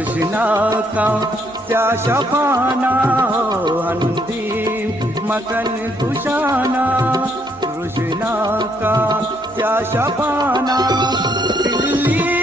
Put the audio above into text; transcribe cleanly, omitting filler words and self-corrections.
कृष्णा का स्या शफाना हो हंदी मकन कुशाना कृष्णा का स्या शफाना दिल्ली